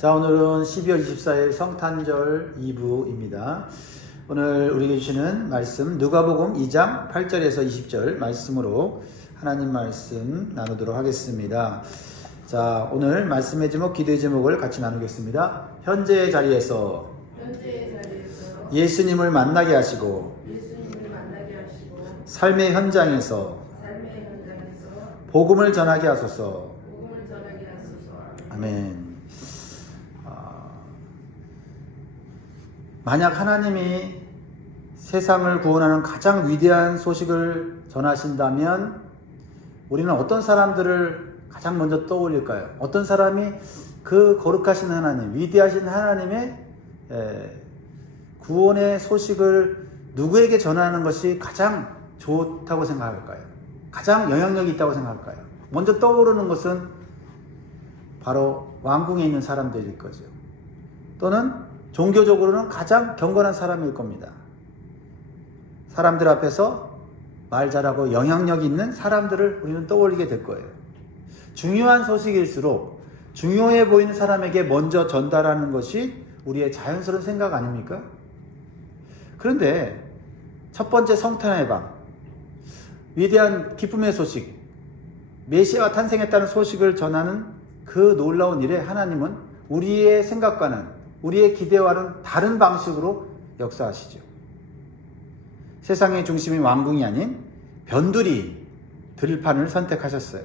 자, 오늘은 12월 24일 성탄절 2부입니다. 오늘 우리에게 주시는 말씀 누가복음 2장 8절에서 20절 말씀으로 하나님 말씀 나누도록 하겠습니다. 자, 오늘 말씀의 제목, 기도의 제목을 같이 나누겠습니다. 현재의 자리에서 예수님을 만나게 하시고 삶의 현장에서 복음을 전하게 하소서. 아멘. 만약 하나님이 세상을 구원하는 가장 위대한 소식을 전하신다면 우리는 어떤 사람들을 가장 먼저 떠올릴까요? 어떤 사람이 그 거룩하신 하나님, 위대하신 하나님의 구원의 소식을 누구에게 전하는 것이 가장 좋다고 생각할까요? 가장 영향력이 있다고 생각할까요? 먼저 떠오르는 것은 바로 왕궁에 있는 사람들일 거죠. 또는 종교적으로는 가장 경건한 사람일 겁니다. 사람들 앞에서 말 잘하고 영향력 있는 사람들을 우리는 떠올리게 될 거예요. 중요한 소식일수록 중요해 보이는 사람에게 먼저 전달하는 것이 우리의 자연스러운 생각 아닙니까? 그런데 첫 번째 성탄의 밤, 위대한 기쁨의 소식, 메시아가 탄생했다는 소식을 전하는 그 놀라운 일에 하나님은 우리의 생각과는, 우리의 기대와는 다른 방식으로 역사하시죠. 세상의 중심이 왕궁이 아닌 변두리 들판을 선택하셨어요.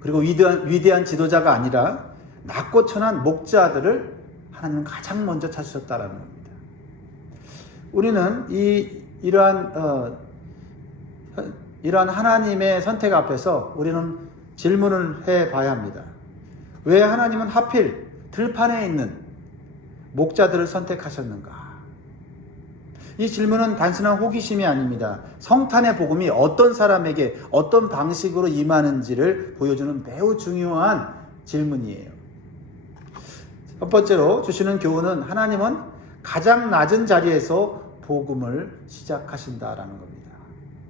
그리고 위대한 지도자가 아니라 낮고 천한 목자들을 하나님은 가장 먼저 찾으셨다라는 겁니다. 우리는 이러한 하나님의 선택 앞에서 우리는 질문을 해봐야 합니다. 왜 하나님은 하필 들판에 있는 목자들을 선택하셨는가? 이 질문은 단순한 호기심이 아닙니다. 성탄의 복음이 어떤 사람에게 어떤 방식으로 임하는지를 보여주는 매우 중요한 질문이에요. 첫 번째로 주시는 교훈은 하나님은 가장 낮은 자리에서 복음을 시작하신다라는 겁니다.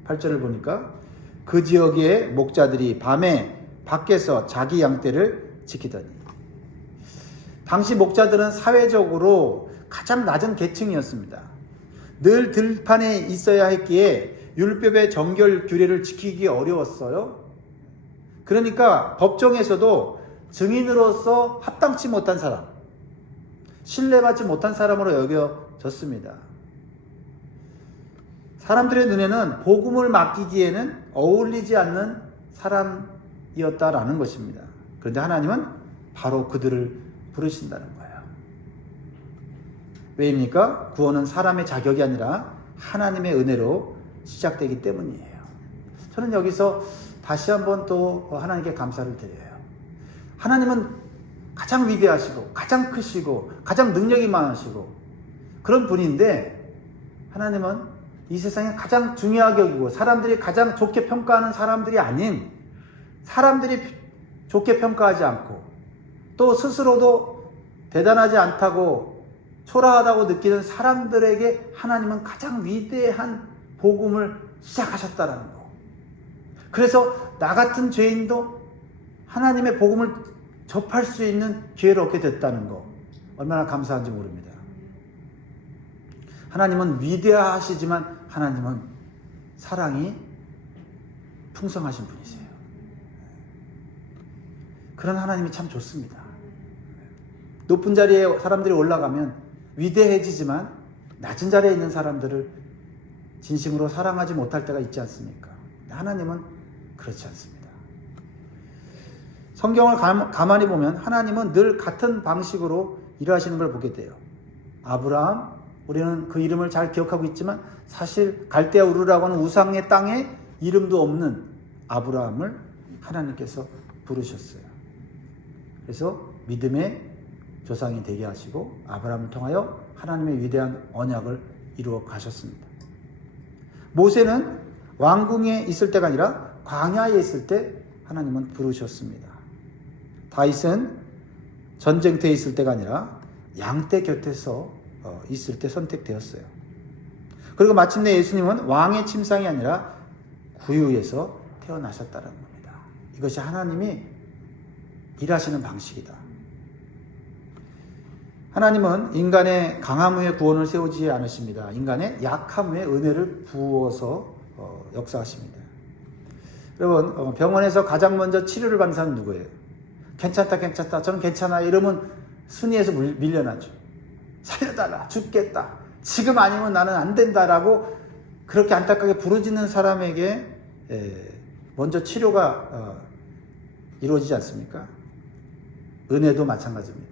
8절을 보니까 그 지역의 목자들이 밤에 밖에서 자기 양떼를 지키더니, 당시 목자들은 사회적으로 가장 낮은 계층이었습니다. 늘 들판에 있어야 했기에 율법의 정결 규례를 지키기 어려웠어요. 그러니까 법정에서도 증인으로서 합당치 못한 사람, 신뢰받지 못한 사람으로 여겨졌습니다. 사람들의 눈에는 복음을 맡기기에는 어울리지 않는 사람이었다라는 것입니다. 그런데 하나님은 바로 그들을 부르신다는 거예요. 왜입니까? 구원은 사람의 자격이 아니라 하나님의 은혜로 시작되기 때문이에요. 저는 여기서 다시 한번 또 하나님께 감사를 드려요. 하나님은 가장 위대하시고 가장 크시고 가장 능력이 많으시고 그런 분인데, 하나님은 이 세상에 가장 중요하게 여기고 사람들이 가장 좋게 평가하는 사람들이 아닌, 사람들이 좋게 평가하지 않고 또 스스로도 대단하지 않다고 초라하다고 느끼는 사람들에게 하나님은 가장 위대한 복음을 시작하셨다는 거. 그래서 나 같은 죄인도 하나님의 복음을 접할 수 있는 기회를 얻게 됐다는 거, 얼마나 감사한지 모릅니다. 하나님은 위대하시지만 하나님은 사랑이 풍성하신 분이세요. 그런 하나님이 참 좋습니다. 높은 자리에 사람들이 올라가면 위대해지지만 낮은 자리에 있는 사람들을 진심으로 사랑하지 못할 때가 있지 않습니까? 하나님은 그렇지 않습니다. 성경을 가만히 보면 하나님은 늘 같은 방식으로 일하시는 걸 보게 돼요. 아브라함, 우리는 그 이름을 잘 기억하고 있지만 사실 갈대아 우르라고 하는 우상의 땅에 이름도 없는 아브라함을 하나님께서 부르셨어요. 그래서 믿음의 조상이 되게 하시고 아브라함을 통하여 하나님의 위대한 언약을 이루어 가셨습니다. 모세는 왕궁에 있을 때가 아니라 광야에 있을 때 하나님은 부르셨습니다. 다윗은 전쟁터에 있을 때가 아니라 양떼 곁에서 있을 때 선택되었어요. 그리고 마침내 예수님은 왕의 침상이 아니라 구유에서 태어나셨다는 겁니다. 이것이 하나님이 일하시는 방식이다. 하나님은 인간의 강함 후에 구원을 세우지 않으십니다. 인간의 약함 후에 은혜를 부어서 역사하십니다. 여러분, 병원에서 가장 먼저 치료를 받는 사람은 누구예요? 괜찮다, 괜찮다, 저는 괜찮아 이러면 순위에서 밀려나죠. 살려달라, 죽겠다, 지금 아니면 나는 안 된다라고 그렇게 안타깝게 부르짖는 사람에게 먼저 치료가 이루어지지 않습니까? 은혜도 마찬가지입니다.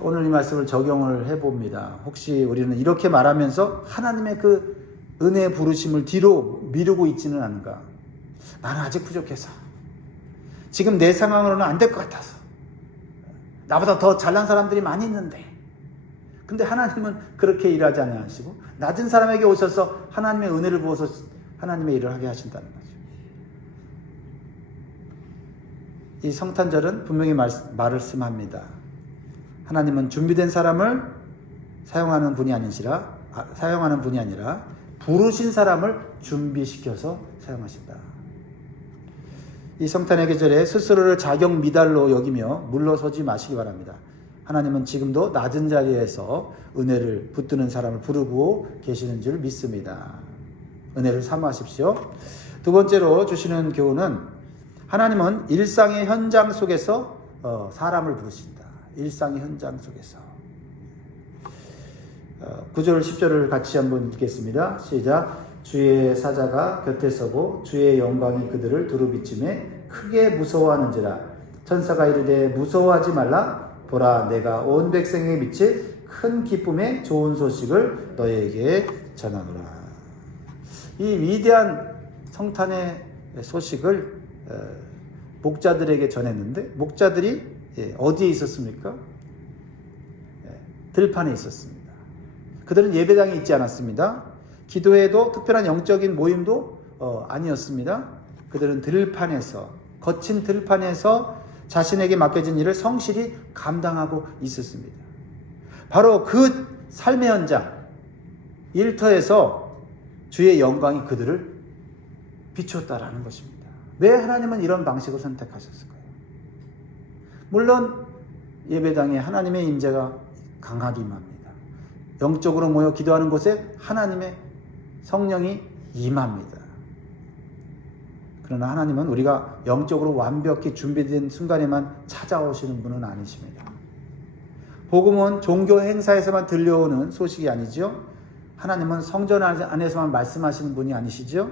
오늘 이 말씀을 적용을 해봅니다. 혹시 우리는 이렇게 말하면서 하나님의 그 은혜의 부르심을 뒤로 미루고 있지는 않은가? 나는 아직 부족해서, 지금 내 상황으로는 안 될 것 같아서, 나보다 더 잘난 사람들이 많이 있는데, 근데 하나님은 그렇게 일하지 않으시고 낮은 사람에게 오셔서 하나님의 은혜를 부어서 하나님의 일을 하게 하신다는 거죠. 이 성탄절은 분명히 말씀합니다. 하나님은 준비된 사람을 사용하는 분이 아니라 부르신 사람을 준비시켜서 사용하신다. 이 성탄의 계절에 스스로를 자격 미달로 여기며 물러서지 마시기 바랍니다. 하나님은 지금도 낮은 자리에서 은혜를 붙드는 사람을 부르고 계시는 줄 믿습니다. 은혜를 사모하십시오. 두 번째로 주시는 교훈은 하나님은 일상의 현장 속에서 사람을 부르신다. 일상의 현장 속에서. 9절 10절을 같이 한번 읽겠습니다. 시작. 주의 사자가 곁에 서고 주의 영광이 그들을 두루비침에 크게 무서워하는지라. 천사가 이르되 무서워하지 말라. 보라, 내가 온 백성에게 미칠 큰 기쁨의 좋은 소식을 너희에게 전하노라. 이 위대한 성탄의 소식을 목자들에게 전했는데, 목자들이 어디에 있었습니까? 들판에 있었습니다. 그들은 예배당에 있지 않았습니다. 기도회도 특별한 영적인 모임도 아니었습니다. 그들은 들판에서, 거친 들판에서 자신에게 맡겨진 일을 성실히 감당하고 있었습니다. 바로 그 삶의 현장, 일터에서 주의 영광이 그들을 비추었다라는 것입니다. 왜 하나님은 이런 방식을 선택하셨을까요? 물론 예배당에 하나님의 임재가 강하게 임합니다. 영적으로 모여 기도하는 곳에 하나님의 성령이 임합니다. 그러나 하나님은 우리가 영적으로 완벽히 준비된 순간에만 찾아오시는 분은 아니십니다. 복음은 종교 행사에서만 들려오는 소식이 아니죠. 하나님은 성전 안에서만 말씀하시는 분이 아니시죠.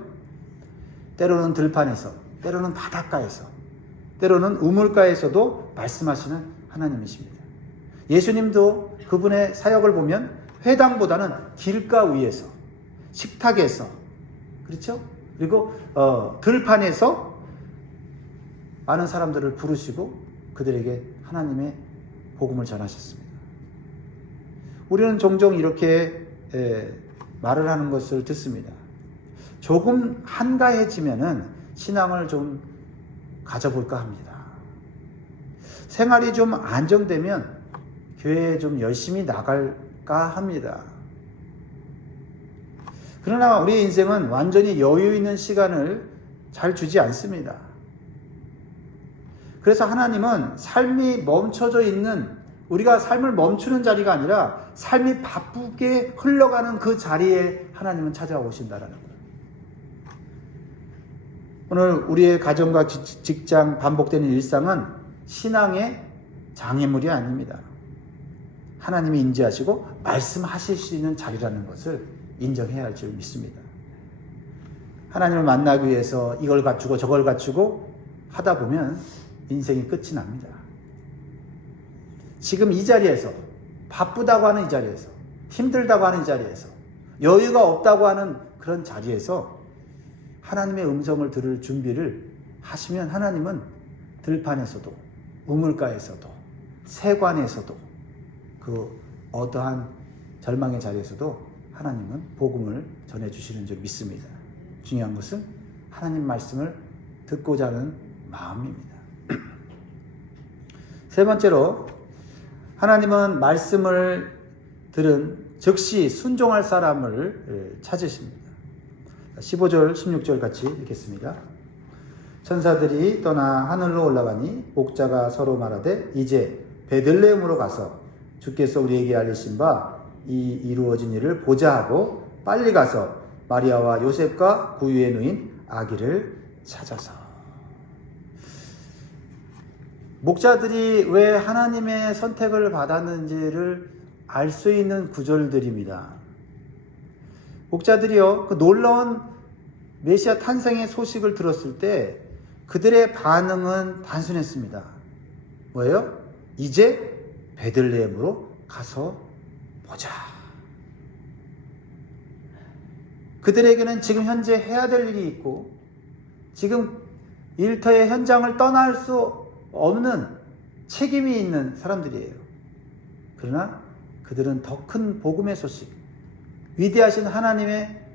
때로는 들판에서, 때로는 바닷가에서, 때로는 우물가에서도 말씀하시는 하나님이십니다. 예수님도 그분의 사역을 보면 회당보다는 길가 위에서, 식탁에서, 그렇죠? 그리고 들판에서 많은 사람들을 부르시고 그들에게 하나님의 복음을 전하셨습니다. 우리는 종종 이렇게 말을 하는 것을 듣습니다. 조금 한가해지면은 신앙을 좀 가져볼까 합니다. 생활이 좀 안정되면 교회에 좀 열심히 나갈까 합니다. 그러나 우리의 인생은 완전히 여유 있는 시간을 잘 주지 않습니다. 그래서 하나님은 삶이 멈춰져 있는, 우리가 삶을 멈추는 자리가 아니라 삶이 바쁘게 흘러가는 그 자리에 하나님은 찾아오신다라는 거예요. 오늘 우리의 가정과 직장, 반복되는 일상은 신앙의 장애물이 아닙니다. 하나님이 인지하시고 말씀하실 수 있는 자리라는 것을 인정해야 할 줄 믿습니다. 하나님을 만나기 위해서 이걸 갖추고 저걸 갖추고 하다 보면 인생이 끝이 납니다. 지금 이 자리에서, 바쁘다고 하는 이 자리에서, 힘들다고 하는 이 자리에서, 여유가 없다고 하는 그런 자리에서 하나님의 음성을 들을 준비를 하시면 하나님은 들판에서도, 우물가에서도, 세관에서도, 그 어떠한 절망의 자리에서도 하나님은 복음을 전해주시는 줄 믿습니다. 중요한 것은 하나님 말씀을 듣고자 하는 마음입니다. 세 번째로, 하나님은 말씀을 들은 즉시 순종할 사람을 찾으십니다. 15절, 16절 같이 읽겠습니다. 천사들이 떠나 하늘로 올라가니 목자가 서로 말하되 이제 베들레헴으로 가서 주께서 우리에게 알리신 바 이 이루어진 일을 보자 하고 빨리 가서 마리아와 요셉과 구유에 누인 아기를 찾아서. 목자들이 왜 하나님의 선택을 받았는지를 알 수 있는 구절들입니다. 목자들이요, 그 놀라운 메시아 탄생의 소식을 들었을 때 그들의 반응은 단순했습니다. 뭐예요? 이제 베들레헴으로 가서 보자. 그들에게는 지금 현재 해야 될 일이 있고 지금 일터의 현장을 떠날 수 없는 책임이 있는 사람들이에요. 그러나 그들은 더 큰 복음의 소식, 위대하신 하나님의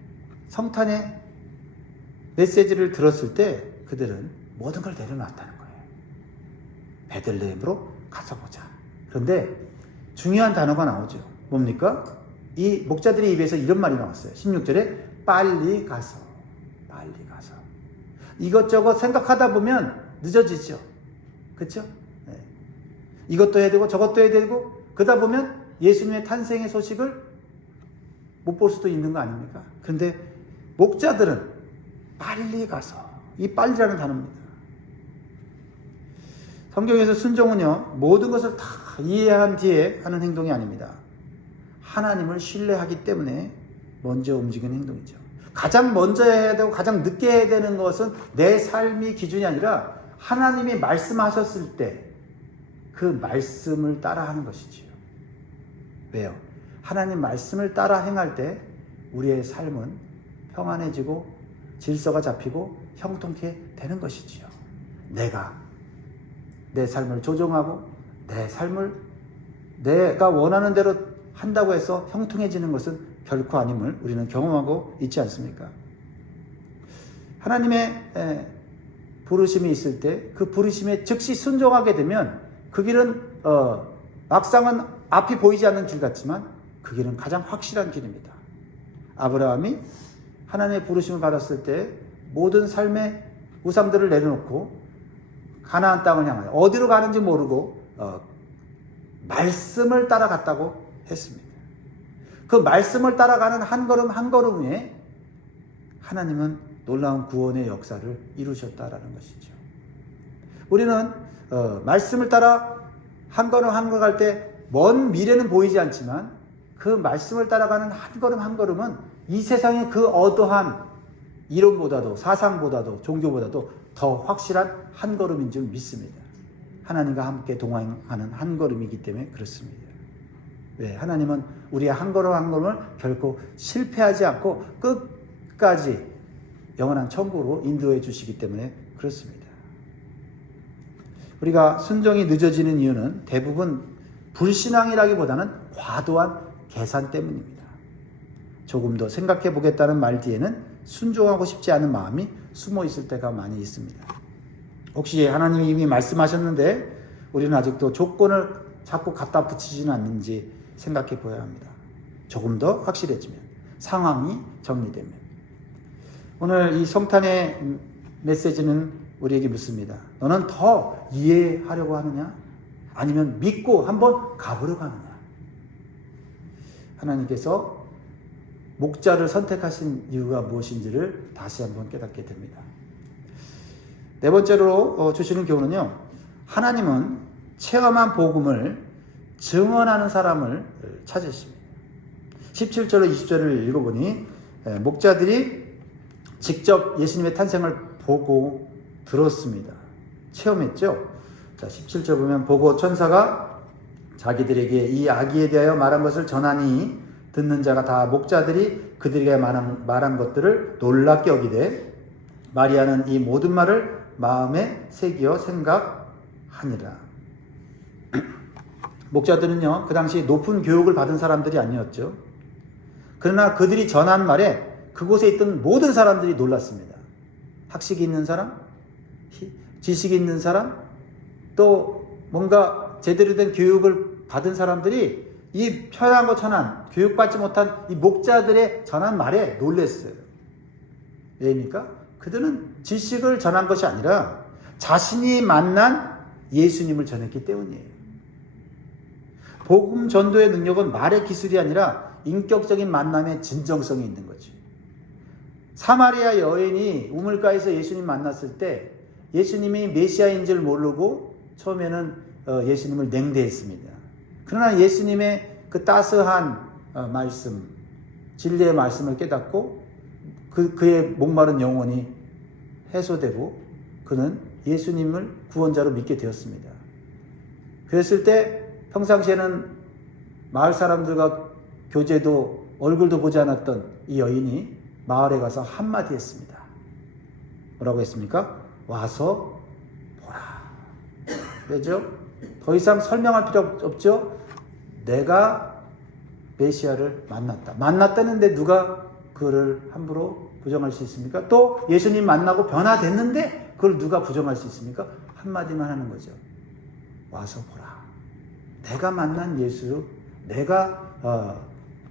성탄의 메시지를 들었을 때 그들은 모든 걸 내려놨다는 거예요. 베들레헴으로 가서 보자. 그런데 중요한 단어가 나오죠. 뭡니까? 이 목자들의 입에서 이런 말이 나왔어요. 16절에 빨리 가서. 빨리 가서. 이것저것 생각하다 보면 늦어지죠. 그렇죠? 네. 이것도 해야 되고 저것도 해야 되고 그러다 보면 예수님의 탄생의 소식을 못 볼 수도 있는 거 아닙니까? 그런데 목자들은 빨리 가서. 이 빨리라는 단어입니다. 성경에서 순종은요, 모든 것을 다 이해한 뒤에 하는 행동이 아닙니다. 하나님을 신뢰하기 때문에 먼저 움직이는 행동이죠. 가장 먼저 해야 되고 가장 늦게 해야 되는 것은 내 삶이 기준이 아니라 하나님이 말씀하셨을 때 그 말씀을 따라 하는 것이지요. 왜요? 하나님 말씀을 따라 행할 때 우리의 삶은 평안해지고 질서가 잡히고 형통케 되는 것이지요. 내가 내 삶을 조정하고 내 삶을 내가 원하는 대로 한다고 해서 형통해지는 것은 결코 아님을 우리는 경험하고 있지 않습니까? 하나님의 부르심이 있을 때 그 부르심에 즉시 순종하게 되면 그 길은 막상은 앞이 보이지 않는 길 같지만 그 길은 가장 확실한 길입니다. 아브라함이 하나님의 부르심을 받았을 때 모든 삶의 우상들을 내려놓고 가나안 땅을 향하여 어디로 가는지 모르고 말씀을 따라갔다고 했습니다. 그 말씀을 따라가는 한 걸음 한 걸음 위에 하나님은 놀라운 구원의 역사를 이루셨다라는 것이죠. 우리는 말씀을 따라 한 걸음 한 걸음 갈 때 먼 미래는 보이지 않지만 그 말씀을 따라가는 한 걸음 한 걸음은 이 세상의 그 어떠한 이론보다도 사상보다도 종교보다도 더 확실한 한 걸음인 줄 믿습니다. 하나님과 함께 동행하는 한 걸음이기 때문에 그렇습니다. 왜? 하나님은 우리의 한 걸음 한 걸음을 결코 실패하지 않고 끝까지 영원한 천국으로 인도해 주시기 때문에 그렇습니다. 우리가 순종이 늦어지는 이유는 대부분 불신앙이라기보다는 과도한 계산 때문입니다. 조금 더 생각해 보겠다는 말 뒤에는 순종하고 싶지 않은 마음이 숨어 있을 때가 많이 있습니다. 혹시 하나님이 이미 말씀하셨는데 우리는 아직도 조건을 자꾸 갖다 붙이지는 않는지 생각해 보아야 합니다. 조금 더 확실해지면, 상황이 정리되면. 오늘 이 성탄의 메시지는 우리에게 묻습니다. 너는 더 이해하려고 하느냐? 아니면 믿고 한번 가보려고 하느냐? 하나님께서 목자를 선택하신 이유가 무엇인지를 다시 한번 깨닫게 됩니다. 네 번째로 주시는 교훈은요, 하나님은 체험한 복음을 증언하는 사람을 찾으십니다. 17절로 20절을 읽어보니 목자들이 직접 예수님의 탄생을 보고 들었습니다. 체험했죠. 자, 17절 보면 보고 천사가 자기들에게 이 아기에 대하여 말한 것을 전하니 듣는 자가 다 목자들이 그들에게 말한 것들을 놀랍게 여기되 마리아는 이 모든 말을 마음에 새기어 생각하니라. 목자들은요, 그 당시 높은 교육을 받은 사람들이 아니었죠. 그러나 그들이 전한 말에 그곳에 있던 모든 사람들이 놀랐습니다. 학식이 있는 사람, 지식이 있는 사람, 또 뭔가 제대로 된 교육을 받은 사람들이 이 편하고 천한, 교육받지 못한 이 목자들의 전한 말에 놀랐어요. 왜입니까? 그들은 지식을 전한 것이 아니라 자신이 만난 예수님을 전했기 때문이에요. 복음 전도의 능력은 말의 기술이 아니라 인격적인 만남의 진정성이 있는 거죠. 사마리아 여인이 우물가에서 예수님 만났을 때 예수님이 메시아인 줄 모르고 처음에는 예수님을 냉대했습니다. 그러나 예수님의 그 따스한 말씀, 진리의 말씀을 깨닫고 그의 목마른 영혼이 해소되고 그는 예수님을 구원자로 믿게 되었습니다. 그랬을 때 평상시에는 마을 사람들과 교제도 얼굴도 보지 않았던 이 여인이 마을에 가서 한마디 했습니다. 뭐라고 했습니까? 와서 보라. 왜죠? 더 이상 설명할 필요 없죠? 내가 메시아를 만났다는데 누가 그를 함부로 부정할 수 있습니까? 또 예수님 만나고 변화됐는데 그걸 누가 부정할 수 있습니까? 한마디만 하는 거죠. 와서 보라. 내가 만난 예수, 내가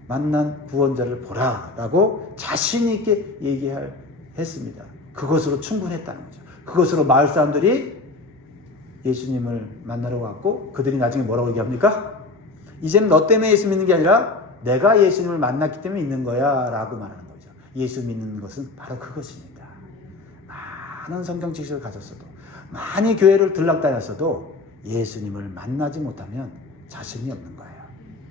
만난 구원자를 보라라고 자신 있게 얘기했습니다. 그것으로 충분했다는 거죠. 그것으로 마을 사람들이 예수님을 만나러 왔고 그들이 나중에 뭐라고 얘기합니까? 이제는 너 때문에 예수 믿는 게 아니라 내가 예수님을 만났기 때문에 있는 거야 라고 말하는 거죠. 예수 믿는 것은 바로 그것입니다. 많은 성경 지식을 가졌어도 많이 교회를 들락다녔어도 예수님을 만나지 못하면 자신이 없는 거예요.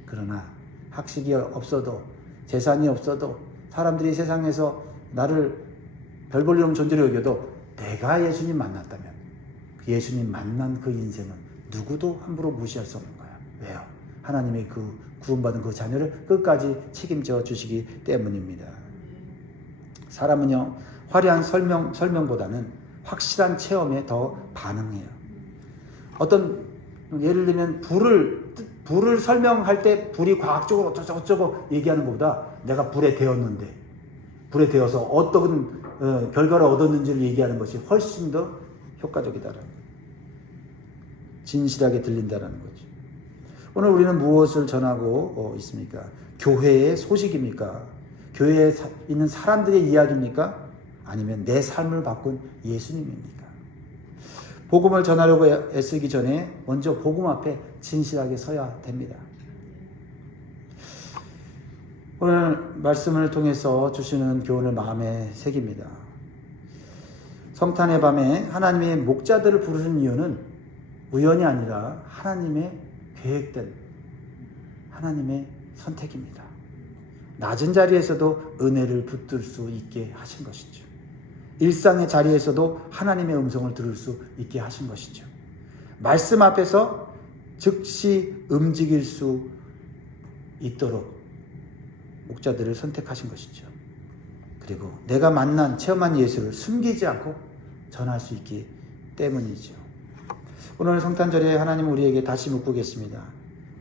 그러나 학식이 없어도 재산이 없어도 사람들이 세상에서 나를 별 볼 일 없는 존재로 여겨도 내가 예수님 만났다면 그 예수님 만난 그 인생은 누구도 함부로 무시할 수 없는 거예요. 왜요? 하나님의 그 구원받은 그 자녀를 끝까지 책임져 주시기 때문입니다. 사람은요, 화려한 설명보다는 확실한 체험에 더 반응해요. 어떤 예를 들면 불을 설명할 때 불이 과학적으로 어쩌고 얘기하는 것보다 내가 불에 데었는데 불에 데어서 어떤 결과를 얻었는지를 얘기하는 것이 훨씬 더 효과적이다라는 거예요. 진실하게 들린다라는 거죠. 오늘 우리는 무엇을 전하고 있습니까? 교회의 소식입니까? 교회에 있는 사람들의 이야기입니까? 아니면 내 삶을 바꾼 예수님입니까? 복음을 전하려고 애쓰기 전에 먼저 복음 앞에 진실하게 서야 됩니다. 오늘 말씀을 통해서 주시는 교훈을 마음에 새깁니다. 성탄의 밤에 하나님의 목자들을 부르는 이유는 우연이 아니라 하나님의 계획된 하나님의 선택입니다. 낮은 자리에서도 은혜를 붙들 수 있게 하신 것이죠. 일상의 자리에서도 하나님의 음성을 들을 수 있게 하신 것이죠. 말씀 앞에서 즉시 움직일 수 있도록 목자들을 선택하신 것이죠. 그리고 내가 체험한 예수를 숨기지 않고 전할 수 있기 때문이죠. 오늘 성탄절에 하나님 우리에게 다시 묻고 계십니다.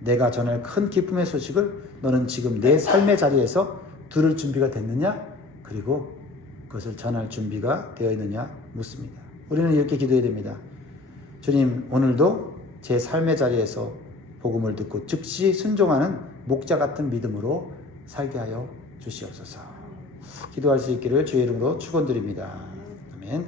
내가 전할 큰 기쁨의 소식을 너는 지금 내 삶의 자리에서 들을 준비가 됐느냐? 그리고 그것을 전할 준비가 되어 있느냐? 묻습니다. 우리는 이렇게 기도해야 됩니다. 주님, 오늘도 제 삶의 자리에서 복음을 듣고 즉시 순종하는 목자 같은 믿음으로 살게 하여 주시옵소서. 기도할 수 있기를 주의 이름으로 축원드립니다. 아멘.